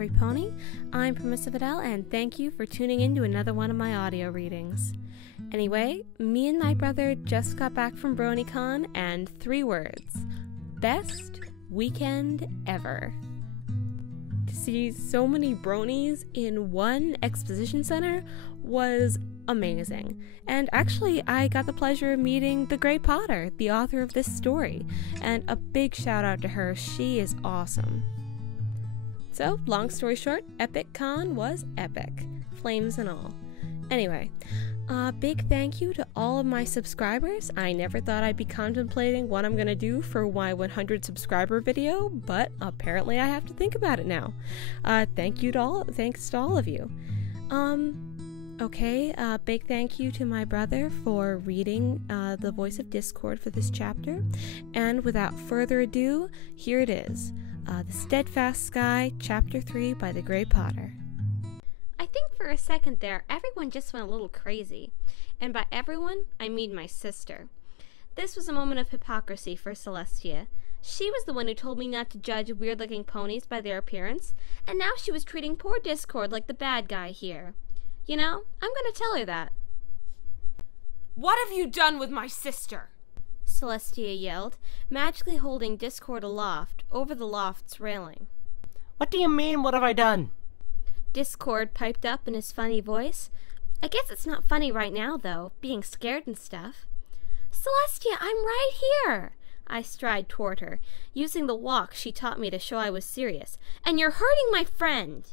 Everypony. I'm Permissive Adele, and thank you for tuning in to another one of my audio readings. Anyway, me and my brother just got back from Bronycon, and 3 words: best weekend ever. To see so many bronies in one exposition center was amazing. And actually, I got the pleasure of meeting TheGreyPotter, the author of this story, and a big shout out to her. She is awesome. So, long story short, Epic Con was epic. Flames and all. Anyway, big thank you to all of my subscribers. I never thought I'd be contemplating what I'm gonna do for my 100 subscriber video, but apparently I have to think about it now. Thanks to all of you. Big thank you to my brother for reading the voice of Discord for this chapter. And without further ado, here it is. The Steadfast Sky, Chapter 3 by TheGreyPotter. I think for a second there, everyone just went a little crazy. And by everyone, I mean my sister. This was a moment of hypocrisy for Celestia. She was the one who told me not to judge weird-looking ponies by their appearance, and now she was treating poor Discord like the bad guy here. You know, I'm gonna tell her that. What have you done with my sister? Celestia yelled, magically holding Discord aloft, over the loft's railing. What do you mean, what have I done? Discord piped up in his funny voice. I guess it's not funny right now, though, being scared and stuff. Celestia, I'm right here! I stride toward her, using the walk she taught me to show I was serious. And you're hurting my friend!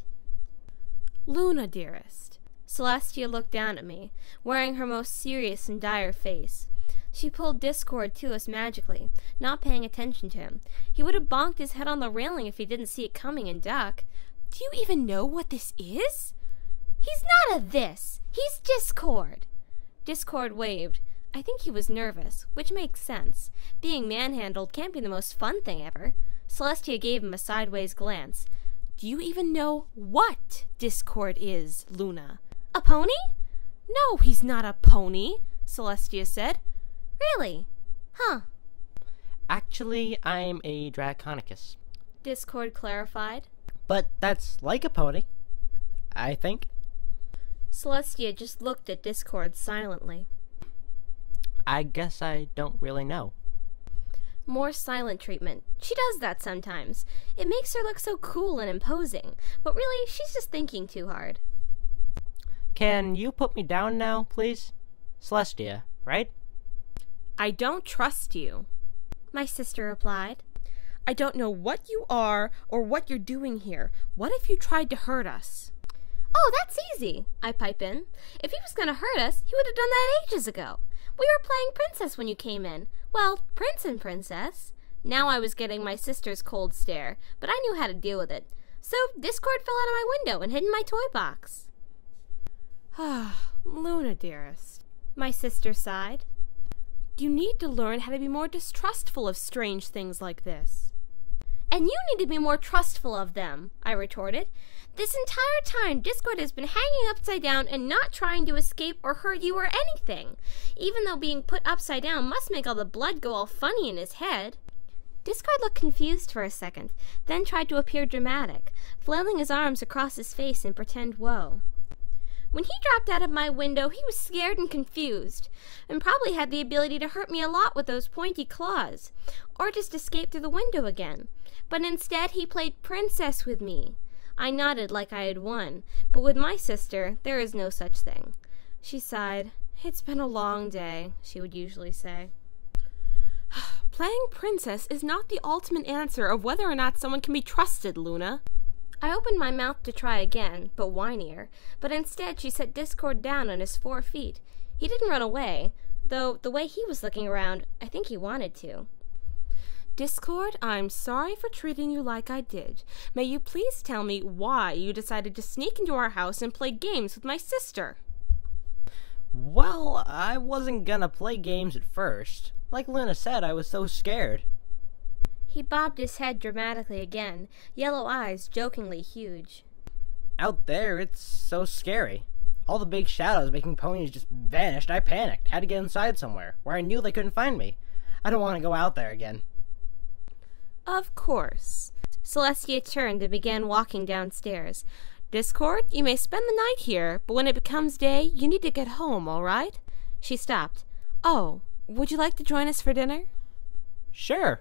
Luna, dearest. Celestia looked down at me, wearing her most serious and dire face. She pulled Discord to us magically, not paying attention to him. He would have bonked his head on the railing if he didn't see it coming and duck. Do you even know what this is? He's not a this. He's Discord. Discord waved. I think he was nervous, which makes sense. Being manhandled can't be the most fun thing ever. Celestia gave him a sideways glance. Do you even know what Discord is, Luna? A pony? No, he's not a pony, Celestia said. Really? Huh. Actually, I'm a Draconicus. Discord clarified. But that's like a pony, I think. Celestia just looked at Discord silently. I guess I don't really know. More silent treatment. She does that sometimes. It makes her look so cool and imposing, but really, she's just thinking too hard. Can you put me down now, please? Celestia, right? I don't trust you, my sister replied. I don't know what you are or what you're doing here. What if you tried to hurt us? Oh, that's easy, I pipe in. If he was going to hurt us, he would have done that ages ago. We were playing princess when you came in. Well, prince and princess. Now I was getting my sister's cold stare, but I knew how to deal with it. So Discord fell out of my window and hid in my toy box. Luna, dearest, my sister sighed. You need to learn how to be more distrustful of strange things like this. And you need to be more trustful of them, I retorted. This entire time, Discord has been hanging upside down and not trying to escape or hurt you or anything, even though being put upside down must make all the blood go all funny in his head. Discord looked confused for a second, then tried to appear dramatic, flailing his arms across his face in pretend woe. When he dropped out of my window, he was scared and confused, and probably had the ability to hurt me a lot with those pointy claws, or just escape through the window again. But instead, he played princess with me. I nodded like I had won, but with my sister, there is no such thing. She sighed. It's been a long day, she would usually say. Playing princess is not the ultimate answer of whether or not someone can be trusted, Luna. I opened my mouth to try again, but whinier, but instead she set Discord down on his 4 feet. He didn't run away, though the way he was looking around, I think he wanted to. Discord, I'm sorry for treating you like I did. May you please tell me why you decided to sneak into our house and play games with my sister? Well, I wasn't gonna play games at first. Like Luna said, I was so scared. He bobbed his head dramatically again, yellow eyes jokingly huge. Out there, it's so scary. All the big shadows making ponies just vanished. I panicked. Had to get inside somewhere, where I knew they couldn't find me. I don't want to go out there again. Of course. Celestia turned and began walking downstairs. Discord, you may spend the night here, but when it becomes day, you need to get home, all right? She stopped. Oh, would you like to join us for dinner? Sure.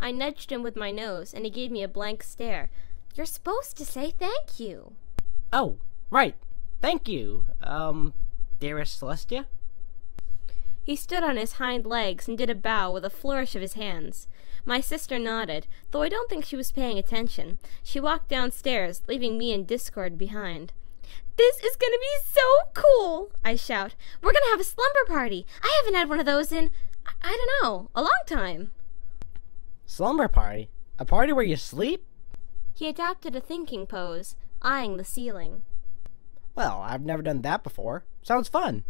I nudged him with my nose, and he gave me a blank stare. You're supposed to say thank you. Oh, right. Thank you. Dearest Celestia? He stood on his hind legs and did a bow with a flourish of his hands. My sister nodded, though I don't think she was paying attention. She walked downstairs, leaving me and Discord behind. This is gonna be so cool, I shout. We're gonna have a slumber party. I haven't had one of those in, I don't know, a long time. Slumber party? A party where you sleep? He adopted a thinking pose, eyeing the ceiling. Well, I've never done that before. Sounds fun.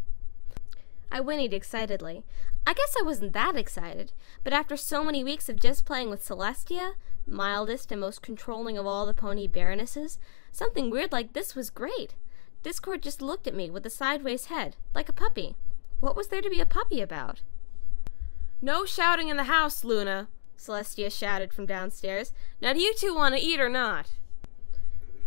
I whinnied excitedly. I guess I wasn't that excited, but after so many weeks of just playing with Celestia, mildest and most controlling of all the pony baronesses, something weird like this was great. Discord just looked at me with a sideways head, like a puppy. What was there to be a puppy about? No shouting in the house, Luna, Celestia shouted from downstairs. Now do you two want to eat or not?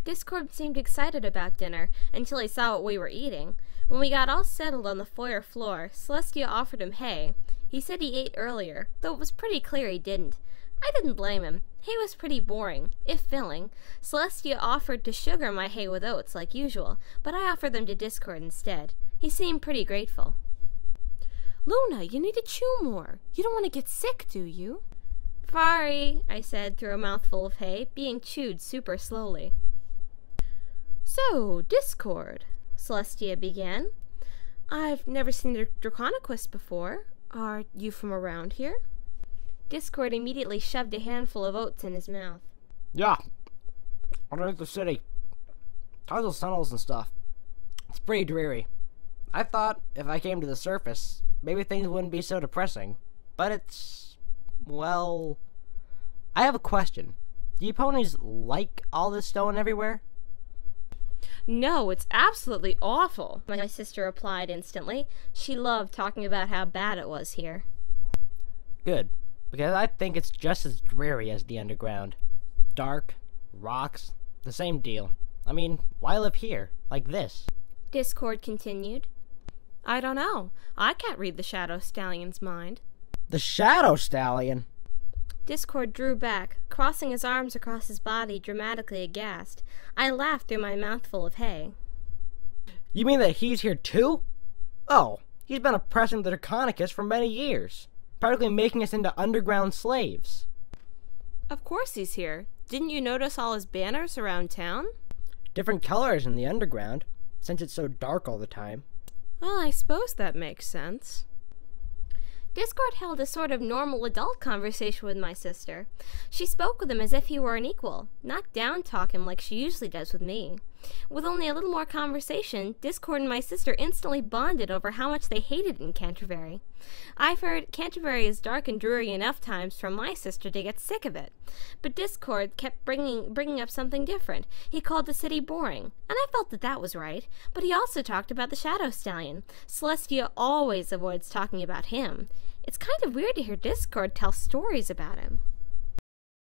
Discord seemed excited about dinner until he saw what we were eating. When we got all settled on the foyer floor, Celestia offered him hay. He said he ate earlier, though it was pretty clear he didn't. I didn't blame him. Hay was pretty boring, if filling. Celestia offered to sugar my hay with oats like usual, but I offered them to Discord instead. He seemed pretty grateful. Luna, you need to chew more. You don't want to get sick, do you? Sorry, I said through a mouthful of hay, being chewed super slowly. So, Discord, Celestia began. I've never seen a Draconequist before. Are you from around here? Discord immediately shoved a handful of oats in his mouth. Yeah. Underneath the city. Tons of tunnels and stuff. It's pretty dreary. I thought if I came to the surface, maybe things wouldn't be so depressing. But it's... well... I have a question. Do you ponies like all this stone everywhere? No, it's absolutely awful, my sister replied instantly. She loved talking about how bad it was here. Good, because I think it's just as dreary as the underground. Dark, rocks, the same deal. I mean, why live here, like this? Discord continued. I don't know. I can't read the Shadow Stallion's mind. The Shadow Stallion? Discord drew back, crossing his arms across his body, dramatically aghast. I laughed through my mouthful of hay. You mean that he's here too? Oh, he's been oppressing the Draconicus for many years, practically making us into underground slaves. Of course he's here. Didn't you notice all his banners around town? Different colors in the underground, since it's so dark all the time. Well, I suppose that makes sense. Discord held a sort of normal adult conversation with my sister. She spoke with him as if he were an equal, not down-talk him like she usually does with me. With only a little more conversation, Discord and my sister instantly bonded over how much they hated it in Canterbury. I've heard Canterbury is dark and dreary enough times for my sister to get sick of it. But Discord kept bringing up something different. He called the city boring, and I felt that that was right. But he also talked about the Shadow Stallion. Celestia always avoids talking about him. It's kind of weird to hear Discord tell stories about him.